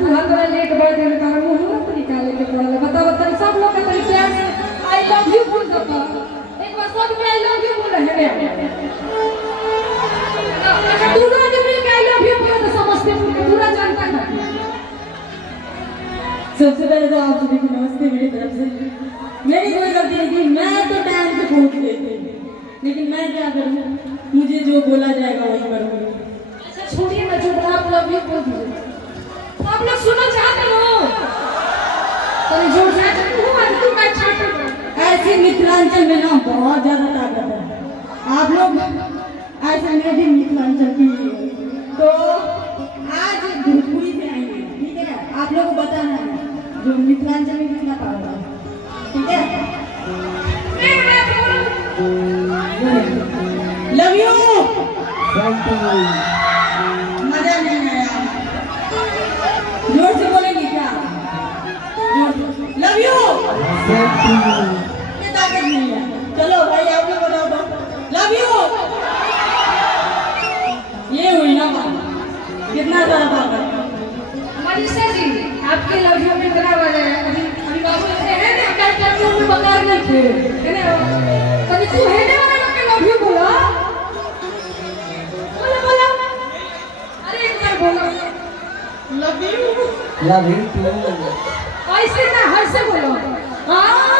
तू हमारा लेट बढ़ गया तारा मुंह मत निकाले के पड़ल बता बता सब लोग के प्यार से आई लव यू बोल दता एक बार सब में आई लव यू बोल रहे हैं तू ना जब भी आई लव यू बोल तो समझते पूरा जनता का सबसे पहले तो आप सभी को नमस्ते मेरी तरफ से। मेरी कोई गलती नहीं थी, मैं तो टाइम से पहुंच गई थी, लेकिन मैं क्या करूं, मुझे जो बोला जाएगा वही करूंगी। अच्छा छोड़िए ना, जो आप लव यू बोल दीजिए, आप लोग सुनना चाहते हो तो जोर से तू क्या चाहते हो। ऐसे मिथिलांचल में ना बहुत ज्यादा ताकत है, आप लोग ऐसा मैं भी मिथिलांचल की तो आज भोजपुरी से आएंगे, ठीक है। आप लोगों को बताना है जो मिथिलांचल में कितना पावर है, ठीक है। लव यू मजा नहीं आया, जोर से बोलेंगे क्या, लव यू ताकत नहीं है। चलो भाई आप लोग बताओ तो लव यू ये हुई ना बात, कितना सारा ताकत। हमारी सर जी आपके लव यू में इतना वाला है, अभी अभी बाबू है ना क्या क्या लोग बता नहीं थे है ना, कभी तू है ना वाला के लव यू बोला बोला बोला, अरे एक बार बोलो लव यू टू, ऐसे ना हर से बोलो। हां